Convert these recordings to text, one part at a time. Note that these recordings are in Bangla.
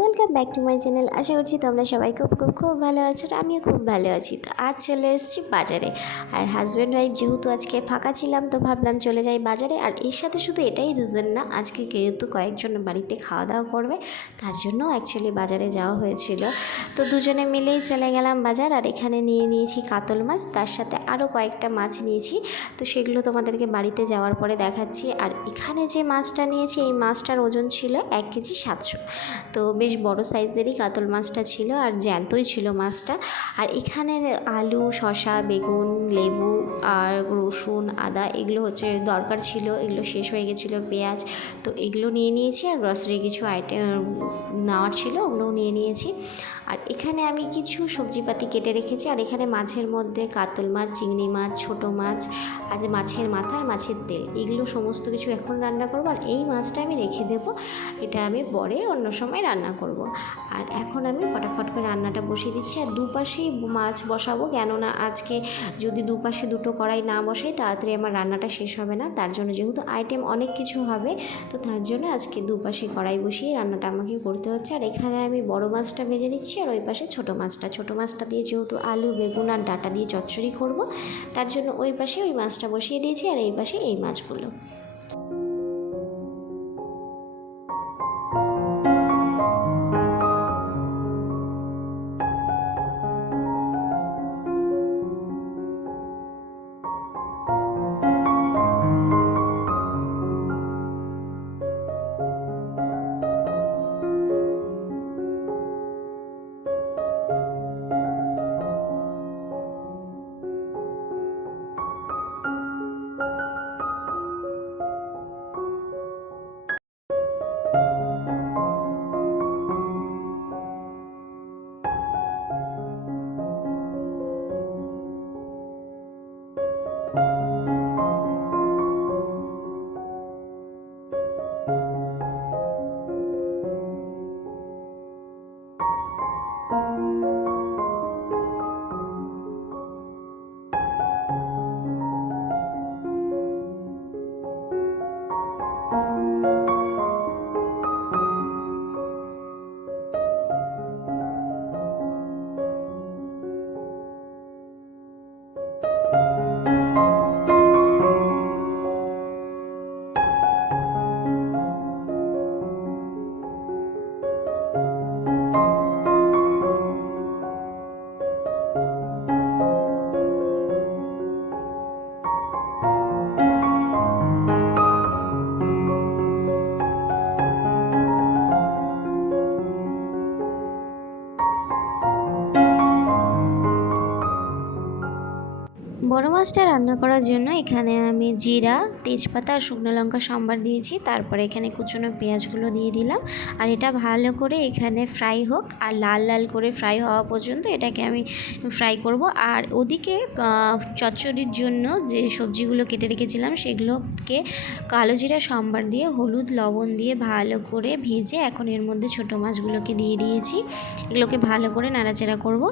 Welcome back to my channel. আশা করছি তোমরা সবাই খুব খুব খুব ভালো আছো, আর আমিও খুব ভালো আছি। তো আজ চলে এসেছি বাজারে, আর হাজব্যান্ড ওয়াইফ যেহেতু আজকে ফাঁকা ছিলাম তো ভাবলাম চলে যাই বাজারে। আর এর সাথে শুধু এটাই রিজন না, আজকে যেহেতু কয়েকজন বাড়িতে খাওয়া দাওয়া করবে তার জন্য অ্যাকচুয়ালি বাজারে যাওয়া হয়েছিল। তো দুজনে মিলেই চলে গেলাম বাজার। আর এখানে নিয়ে নিয়েছি কাতল মাছ, তার সাথে আরও কয়েকটা মাছ নিয়েছি। তো সেগুলো তোমাদেরকে বাড়িতে যাওয়ার পরে দেখাচ্ছি। আর এখানে যে মাছটা নিয়েছি এই মাছটার ওজন ছিল 1 কেজি 700। তো বেশ বড় সাইজেরই কাতল মাছটা ছিল, আর জ্যান্তই ছিল মাছটা। আর এখানে আলু, শসা, বেগুন, লেবু আর রসুন, আদা এগুলো হচ্ছে দরকার ছিল, এগুলো শেষ হয়ে গেছিলো, পেঁয়াজ। তো এগুলো নিয়ে নিয়েছি, আর গ্রসারি কিছু আইটেম নেওয়ার ছিল ওগুলোও নিয়ে নিয়েছি। আর এখানে আমি কিছু সবজিপাতি কেটে রেখেছি। আর এখানে মাছের মধ্যে কাতল মাছ, চিংড়ি মাছ, ছোটো মাছ, আর মাছের মাথা আর মাছের তেল, এগুলো সমস্ত কিছু এখন রান্না করবো। আর এই মাছটা আমি রেখে দেবো, এটা আমি পরে অন্য সময় রান্না করব। আর এখন আমি ফটাফট করে রান্নাটা বসিয়ে দিচ্ছি। আর দুপাশেই মাছ বসাবো, কেননা আজকে যদি দুপাশে দুটো কড়াই না বসাই তাড়াতাড়ি আমার রান্নাটা শেষ হবে না। তার জন্য যেহেতু আইটেম অনেক কিছু হবে, তো তার জন্য আজকে দুপাশে কড়াই বসিয়ে রান্নাটা আমাকে করতে হচ্ছে। আর এখানে আমি বড় মাছটা ভেজে নিচ্ছি, আর ওই পাশে ছোটো মাছটা দিয়ে যেহেতু আলু, বেগুন আর ডাঁটা দিয়ে চচ্চড়ি করব, তার জন্য ওই পাশে ওই মাছটা বসিয়ে দিয়েছি, আর এই পাশে এই মাছগুলো। বড় মাছটা রান্না করার জন্য এখানে আমি জিরা, তেজপাতা আর শুকনো লঙ্কা সম্বার দিয়েছি। তারপরে এখানে কুচনো পেঁয়াজগুলো দিয়ে দিলাম। আর এটা ভালো করে এখানে ফ্রাই হোক, আর লাল লাল করে ফ্রাই হওয়া পর্যন্ত এটাকে আমি ফ্রাই করব। আর ওদিকে চচ্চড়ির জন্য যে সবজিগুলো কেটে রেখেছিলাম সেগুলোকে কালো জিরা সম্বার দিয়ে হলুদ লবণ দিয়ে ভালো করে ভেজে এখন এর মধ্যে ছোটো মাছগুলোকে দিয়ে দিয়েছি। এগুলোকে ভালো করে নাড়াচাড়া করব।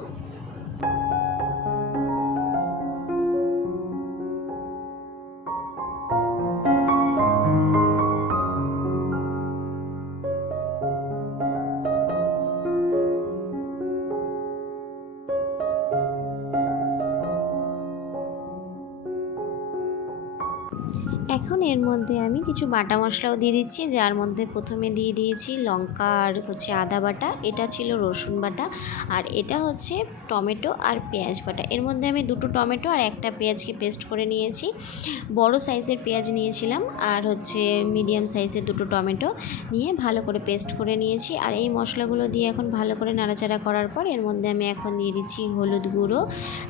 এখন এর মধ্যে আমি কিছু বাটা মশলাও দিয়ে দিচ্ছি, যার মধ্যে প্রথমে দিয়ে দিয়েছি লঙ্কা আর হচ্ছে আদা বাটা, এটা ছিল রসুন বাটা, আর এটা হচ্ছে টমেটো আর পেঁয়াজ বাটা। এর মধ্যে আমি 2টো টমেটো আর একটা পেঁয়াজকে পেস্ট করে নিয়েছি। বড় সাইজের পেঁয়াজ নিয়েছিলাম, আর হচ্ছে মিডিয়াম সাইজের 2টো টমেটো নিয়ে ভালো করে পেস্ট করে নিয়েছি। আর এই মশলাগুলো দিয়ে এখন ভালো করে নাড়াচাড়া করার পর এর মধ্যে আমি এখন দিয়ে দিচ্ছি হলুদ গুঁড়ো,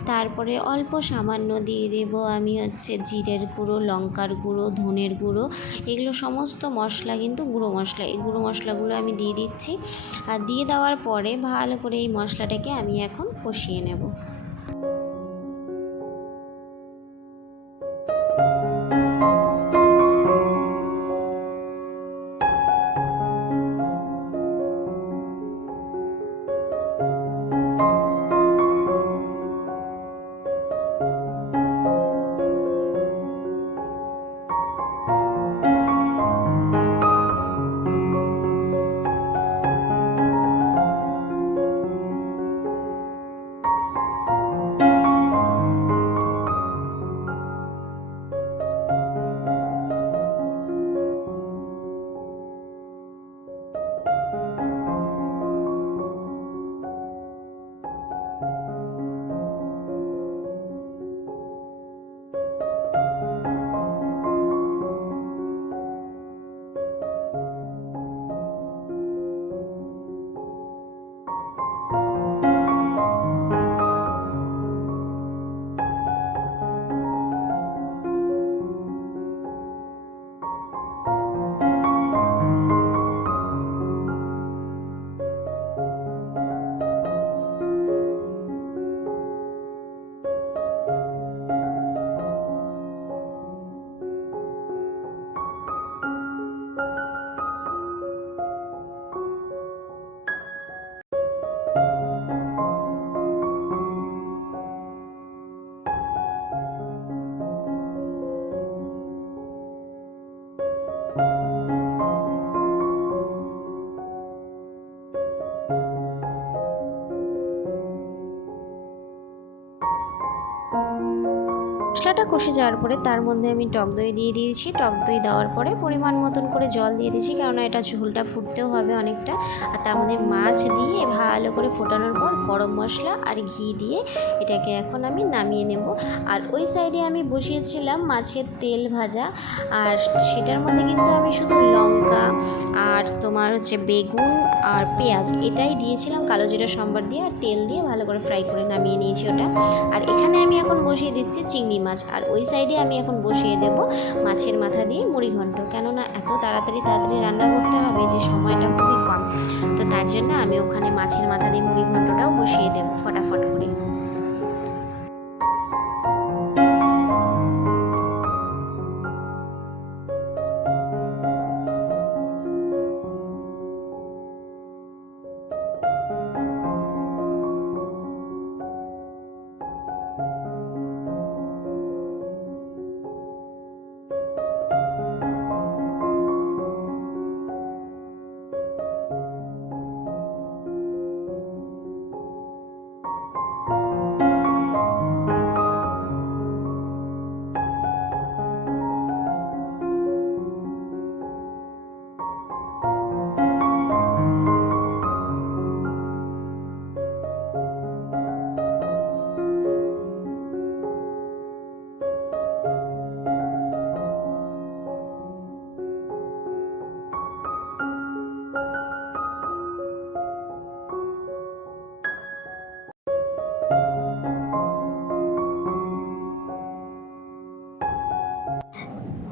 তারপরে অল্প সামান্য দিয়ে দেব আমি হচ্ছে জিরের গুঁড়ো, লঙ্কার গুঁড়ো, ধনের গুঁড়ো, এগুলো সমস্ত মশলা কিন্তু গুঁড়ো মশলা। এই গুঁড়ো মশলাগুলো আমি দিয়ে দিচ্ছি। আর দিয়ে দেওয়ার পরে ভালো করে এই মশলাটাকে আমি এখন কষিয়ে নেব। মশলাটা কষে যাওয়ার পরে তার মধ্যে আমি টক দই দিয়ে দিয়েছি। টক দই দেওয়ার পরে পরিমাণ মতন করে জল দিয়ে দিয়েছি, কেননা এটা ঝোলটা ফুটতেও হবে অনেকটা। আর তার মধ্যে মাছ দিয়ে ভালো করে ফোটানোর পর গরম মশলা আর ঘি দিয়ে এটাকে এখন আমি নামিয়ে নেব। আর ওই সাইডে আমি বসিয়েছিলাম মাছের তেল ভাজা, আর সেটার মধ্যে কিন্তু আমি শুধু লঙ্কা আর তোমার হচ্ছে বেগুন আর পেঁয়াজ এটাই দিয়েছিলাম, কালো জিরা সম্বার দিয়ে আর তেল দিয়ে ভালো করে ফ্রাই করে নামিয়ে নিয়েছি ওটা। আর এখানে আমি এখন বসিয়ে দিচ্ছি চিংড়ি মাছ, আর ওই সাইডে আমি এখন বসিয়ে দেব মাছের মাথা দিয়ে মুড়ি ঘন্ট, কেননা এত তাড়াতাড়ি রান্না করতে হবে যে সময়টা খুবই কম, তো তার জন্য আমি ওখানে মাছের মাথা দিয়ে মুড়ি ঘন্টটাও বসিয়ে দেবো ফটাফট করে।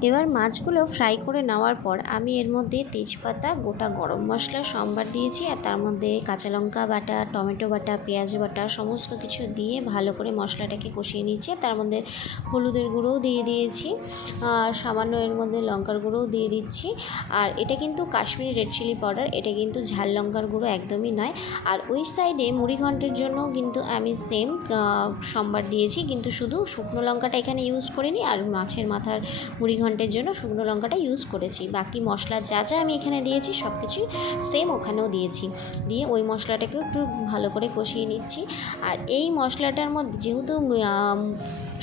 এবার মাছগুলো ফ্রাই করে নেওয়ার পর আমি এর মধ্যে তেজপাতা, গোটা গরম মশলা সম্বার দিয়েছি, আর তার মধ্যে কাঁচা লঙ্কা বাটা, টমেটো বাটা, পেঁয়াজ বাটা সমস্ত কিছু দিয়ে ভালো করে মশলাটাকে কষিয়ে নিয়েছি। তার মধ্যে হলুদের গুঁড়োও দিয়ে দিয়েছি, আর সামান্য এর মধ্যে লঙ্কার গুঁড়োও দিয়ে দিচ্ছি। আর এটা কিন্তু কাশ্মীরি রেড চিলি পাউডার, এটা কিন্তু ঝাল লঙ্কার গুঁড়ো একদমই নয়। আর ওই সাইডে মুড়ি ঘন্টের জন্য কিন্তু আমি সেম সম্বার দিয়েছি, কিন্তু শুধু শুকনো লঙ্কাটা এখানে ইউজ করিনি, আর মাছের মাথার মুড়ি ঘন্টের জন্য শুকনো লঙ্কাটা ইউজ করেছি। বাকি মশলা যা যা আমি এখানে দিয়েছি সব কিছুই সেম ওখানেও দিয়েছি। দিয়ে ওই মশলাটাকেও একটু ভালো করে কষিয়ে নিচ্ছি। আর এই মশলাটার মধ্যে যেহেতু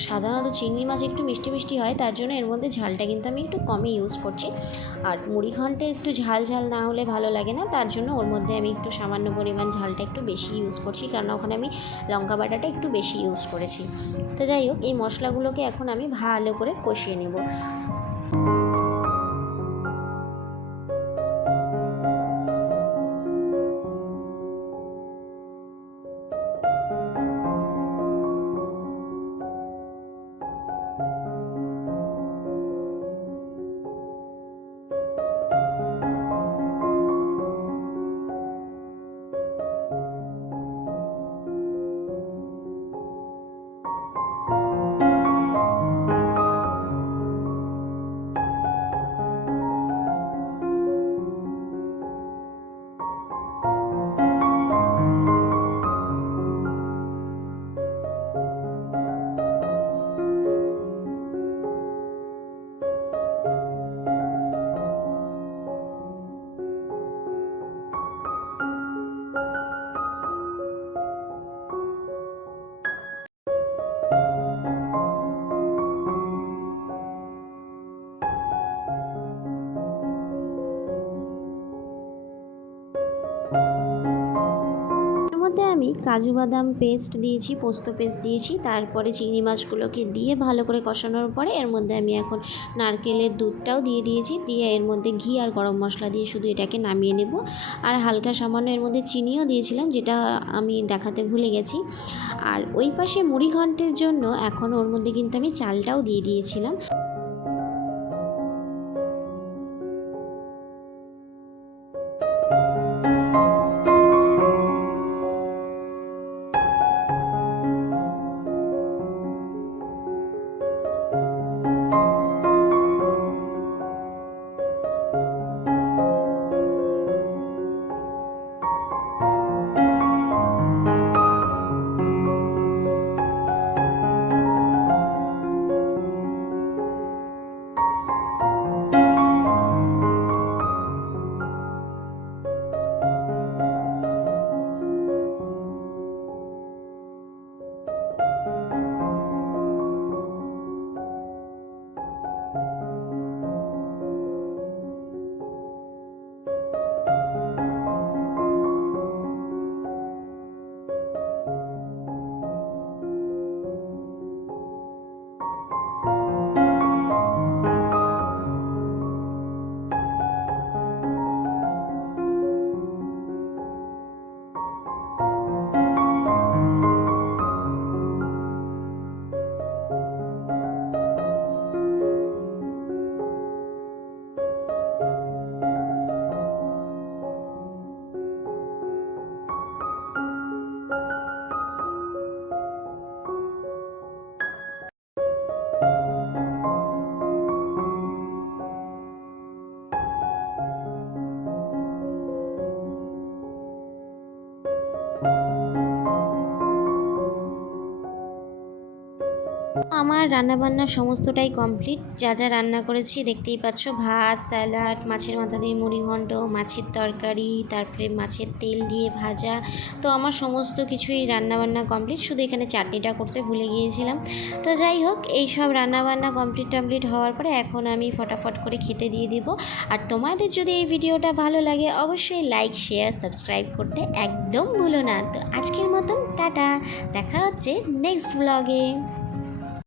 সাধারণত চিংড়ি মাছ একটু মিষ্টি মিষ্টি হয়, তার জন্য এর মধ্যে ঝালটা কিন্তু আমি একটু কমই ইউজ করছি। আর মুড়ি ঘন্টে একটু ঝাল ঝাল না হলে ভালো লাগে না, তার জন্য ওর মধ্যে আমি একটু সামান্য পরিমাণ ঝালটা একটু বেশি ইউজ করছি, কারণ ওখানে আমি লঙ্কা বাটাটা একটু বেশি ইউজ করেছি। তো যাই হোক, এই মশলাগুলোকে এখন আমি ভালো করে কষিয়ে নেব। মধ্যে আমি কাজু বাদাম পেস্ট দিয়েছি, পোস্ত পেস্ট দিয়েছি, তারপরে চিংড়ি মাছগুলোকে দিয়ে ভালো করে কষানোর পরে এর মধ্যে আমি এখন নারকেলের দুধটাও দিয়ে দিয়েছি, দিয়ে এর মধ্যে ঘি আর গরম মশলা দিয়ে শুধু এটাকে নামিয়ে নেব। আর হালকা সামান্য এর মধ্যে চিনিও দিয়েছিলাম, যেটা আমি দেখাতে ভুলে গেছি। আর ওই পাশে মুড়ি ঘন্টের জন্য এখন ওর মধ্যে কিন্তু আমি চালটাও দিয়ে দিয়েছিলাম। রান্নাবান্না সমস্তটাই কমপ্লিট। যা যা রান্না করেছি দেখতেই পাচ্ছ, ভাত, স্যালাড, মাছের মাথা দিয়ে মুড়িঘণ্ট, মাছের তরকারি, তারপরে মাছের তেল দিয়ে ভাজা। তো আমার সমস্ত কিছুই রান্নাবান্না কমপ্লিট, শুধু এখানে চাটনিটা করতে ভুলে গিয়েছিলাম। তো যাই হোক, এই সব রান্নাবান্না কমপ্লিট হওয়ার পরে এখন আমি ফটাফট করে খেতে দিয়ে দিব। আর তোমাদের যদি এই ভিডিওটা ভালো লাগে অবশ্যই লাইক, শেয়ার, সাবস্ক্রাইব করতে একদম ভুলো না। তো আজকের মতন টাটা, দেখা হচ্ছে নেক্সট ব্লগে।